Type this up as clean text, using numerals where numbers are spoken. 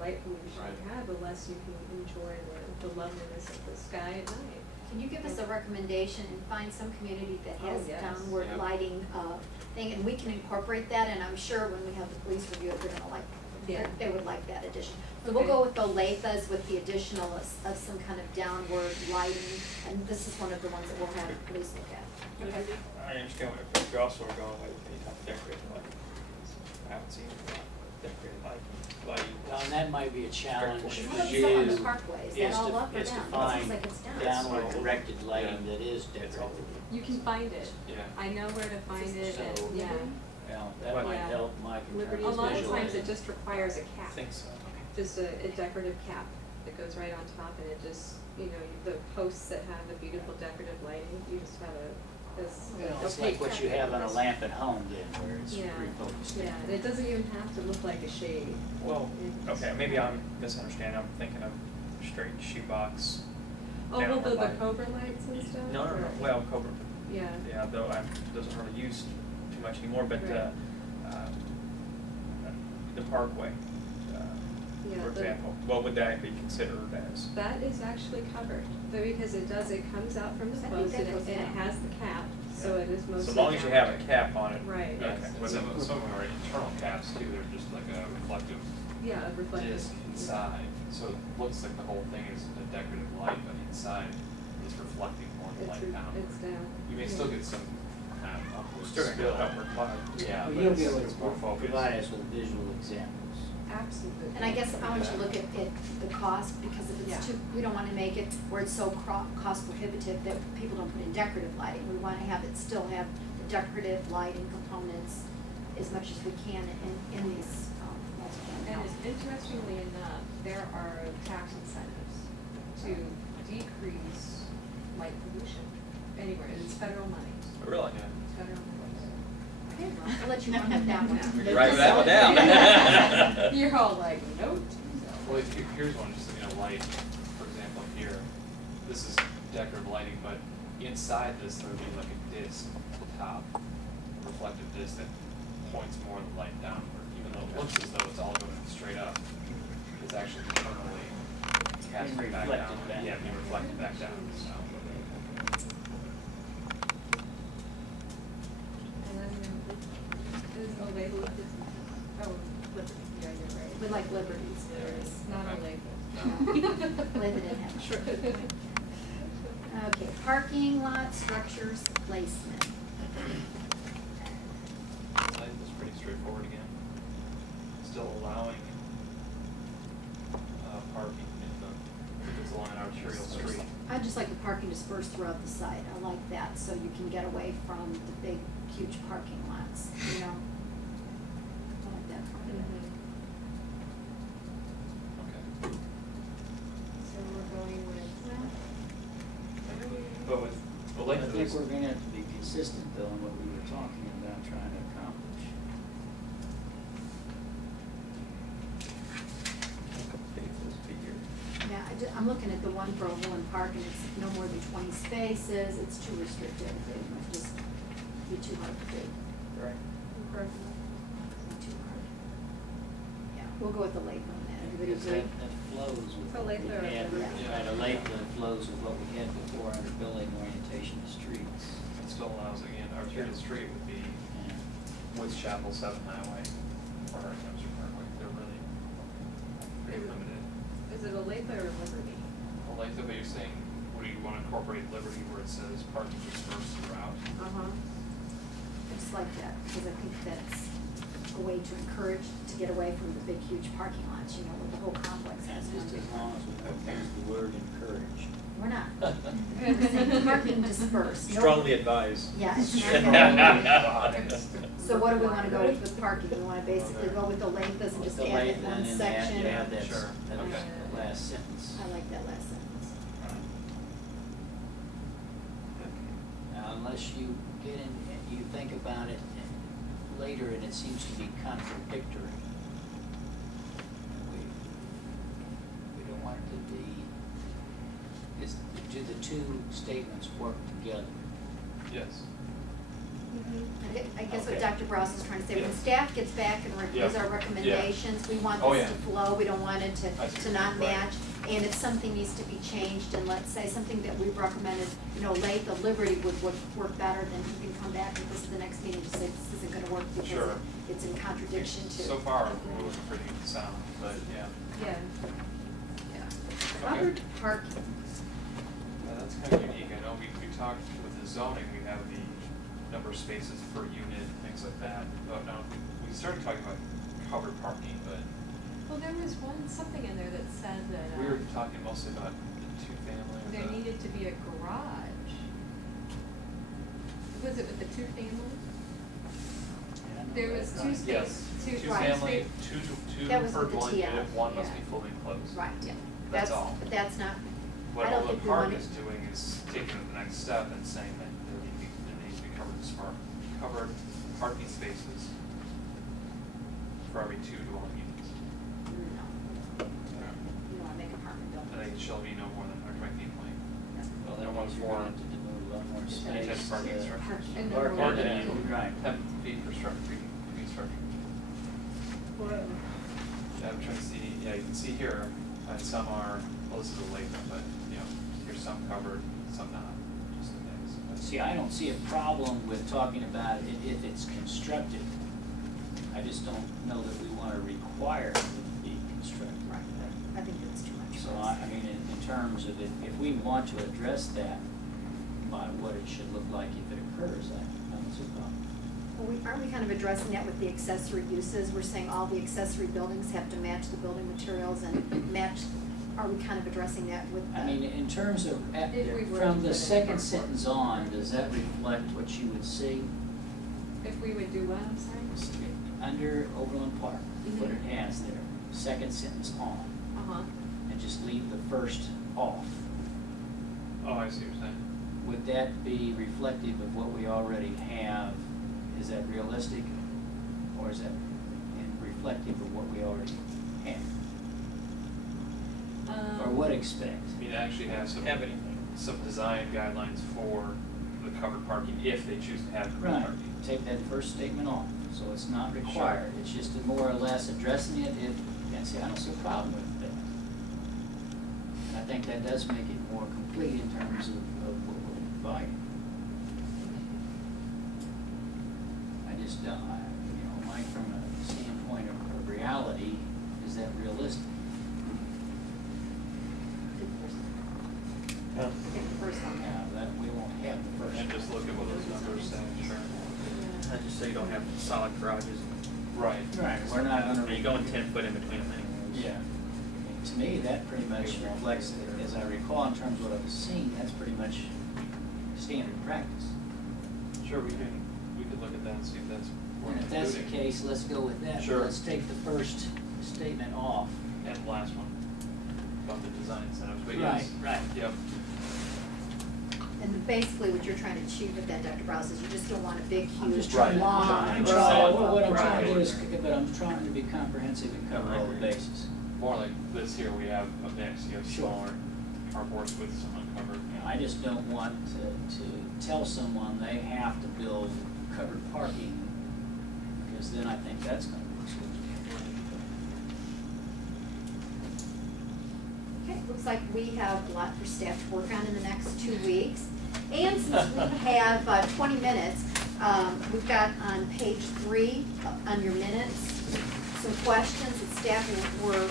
light pollution you have, the less you can enjoy the loveliness of the sky at night. Can you give us a recommendation and find some community that has yes. downward lighting thing, and we can incorporate that, and I'm sure when we have the police review it, they're gonna like, they would like that addition. So we'll go with the Olathes with the additional of some kind of downward lighting, and this is one of the ones that we'll have the police look at. Okay. I understand what you're also going with any type of decorated lighting. I haven't seen decorated lighting. And that might be a challenge How for about you, some on the parkway? Is that all up or is to down? It find seems like it's down. downward directed lighting that is decorated. You can find it. Yeah. I know where to find it, So- and yeah. Well, that might help Mike in Liberty, terms a of lot of visualizing. times it just requires a cap. I think so. Just a decorative cap that goes right on top, and it just, you know, the posts that have the beautiful decorative lighting, you just have this Well, it's opaque like what you cap have on a over lamp at home then, where it's Yeah. refocused. Yeah, and it doesn't even have to look like a shade. Well, okay, maybe I'm misunderstanding. I'm thinking of straight shoebox. Oh, well, downward the lighting. Cobra lights and stuff? No, no, no. or- Well, Cobra. Yeah. Yeah, though I doesn't really use too much anymore. But Right. the Parkway, Yeah, for example, what would that be considered as? That is actually covered, but because it comes out from the I think post, that and goes it down. has the cap, so it is mostly So as long as you have a downward. cap on it. Right. Okay. And some of them are internal caps too, they're just like a reflective Yeah, a reflective. disc inside, so it looks like the whole thing is a decorative light, but inside it's reflecting more the light down. It's down. You may still get some kind of upward Still gonna spill. get upward light. Yeah, Well, but you'll be able it's more to focused. provide us with visual examples. Absolutely. And I guess I want you to look at the cost, because if Yeah. it's too, we don't wanna make it where it's so cost prohibitive that people don't put in decorative lighting. We wanna have it still have the decorative lighting components as much as we can in these multi-family And houses. interestingly enough, there are tax incentives to decrease light pollution anywhere, and it's federal money. Really? It's federal money. Okay, well, I'll let you run with that one. You write that one down. You're all like, nope. Well, here's one, just looking at light, for example, here, this is decorative lighting, but inside this, there would be like a disc at the top, a reflective disc that points more of the light downward, even though it looks as though it's all going straight up, it's actually internally cast Being back reflected down. back. Yeah, being reflected back down, so. And then, is Olathe, oh, Liberty, yeah, you're right. We like liberties, there is. Not Okay. Olathe. Live it in heaven. Sure. Okay, parking lot structures placement. Light is pretty straightforward again. Still allowing parking if it's along an arterial street. I just like the parking dispersed throughout the site. I like that, so you can get away from the big, huge parking lots, you know? I like that part of it. Okay. So we're going with, But with the I length of think this, we're gonna have to be consistent though in what we were talking about trying to accomplish. Yeah, I'm looking at the one for Overland Park, and it's no more than 20 spaces. It's too restrictive. It might just be too hard to do. Right. Too hard. Yeah, we'll go with the lake on that. Everybody Because agree? that flows with So what we Lather or had, Liberty? right, a lake that flows with what we had before under building orientation of streets. it still allows, again, arterial street would be And Woods Chapel, 7th Highway, or Hempstead Parkway. They're really pretty limited. is it Olathe or Liberty? Well, like the way you're saying, what do you want to incorporate Liberty where it says parking dispersed throughout? Uh-huh. I just like that, because I think that's a way to encourage, to get away from the big, huge parking lots, you know, where the whole complex has. just one big as long as we don't use the word encourage. We're not. We're saying parking dispersed. No- Strongly advised. Yeah, it's not going. So what do we want to go with parking? We want to basically go with the length and just The add length that one and then section? add that, Sure. that Okay. last sentence. I like that last sentence. Now, unless you get in, you think about it later and it seems to be contradictory. We don't want it to be, do the two statements work together? Yes. I guess what Okay. Dr. Browse is trying to say, when Yeah. staff gets back and reviews Yeah. our recommendations, we want Oh, this yeah. to flow, we don't want it I see. to not Right. match. And if something needs to be changed, and let's say something that we've recommended, Lathe of Liberty would work better, then you can come back and this is the next meeting to say this isn't gonna work because Sure. it's in contradiction to. So far, we're looking pretty sound, but yeah. Yeah. Covered parking. Yeah, that's kind of unique. I know we talked with the zoning, we have the number of spaces per unit, things like that. But now, we started talking about covered parking, but Well, there was something in there that said that, we were talking mostly about the two-family or there the- needed to be a garage. Was it with the two-family? There was two spaces, Yes, two two-family, spaces. two That was per with the dwelling TF, unit, one must yeah. be fully enclosed. Right, yeah. That's all. But that's not, What I don't Overland think we Park wanna- is doing is taking it the next step and saying that there needs to be covered parking spaces for every two dwelling units. no. You wanna make apartment And buildings. they shall be no more than 120 feet wide. Well, No that more means you're for- gonna have to move a lot more Just space. Just parking to- structures. Parking. And then Parking, we're Parking, looking- right. 10 feet per structure, feet structure. Yeah, I'm trying to see, yeah, you can see here, some are, well, this is a lake, but, here's some covered, some not, just the mix. But- See, I don't see a problem with talking about it if it's constructed. I just don't know that we wanna require it to be constructed. Right, I think that's too much. So I mean, in terms of if we want to address that by what it should look like if it occurs, I don't see a problem. Well, aren't we kind of addressing that with the accessory uses? We're saying all the accessory buildings have to match the building materials and match, are we kind of addressing that with the? I mean, in terms of, If we were to from put the it in second our sentence work. on, does that reflect what you would see? If we would do what, I'm sorry? Under Overland Park, what Mhm. it has there, second sentence on, Uh-huh. and just leave the first off. Oh, I see what you're saying. Would that be reflective of what we already have? Is that realistic? Or is that reflective of what we already have? Or what expect? I mean, actually have some, Have anything. some design guidelines for the covered parking, if they choose to have covered Right, parking. take that first statement off, so it's not required, it's just a more or less addressing it if, and say, I don't see a problem with that. And I think that does make it more complete in terms of what we're providing. I just don't, Mike, from a standpoint of reality, is that realistic? Take the first one. Now, that, we won't have the first. And just look at what those numbers say, sure. Yeah. I just say you don't have solid garages. Right. Right, we're not gonna. You're going 10 foot in between them anyways. Yeah. To me, that pretty much reflects, as I recall, in terms of what I've seen, that's pretty much standard practice. Sure, we could look at that and see if that's worth And if that's the including. case, let's go with that. Sure. Let's take the first statement off. And the last one, about the design incentives, but Right, yes. right. Yep. And basically what you're trying to achieve with that, Dr. Browse, is you just don't want a big, I'm huge, just trying to, long I'm row trying, of what I'm trying to do is, garages. but I'm trying to be comprehensive and cover all the bases. More like this here, we have a mix, you have Sure. smaller carports with some uncovered. I just don't want to tell someone they have to build covered parking, because then I think that's gonna be exclusive. Okay, looks like we have a lot for staff to work on in the next 2 weeks. And since we have 20 minutes, we've got on page 3 on your minutes, some questions that staff were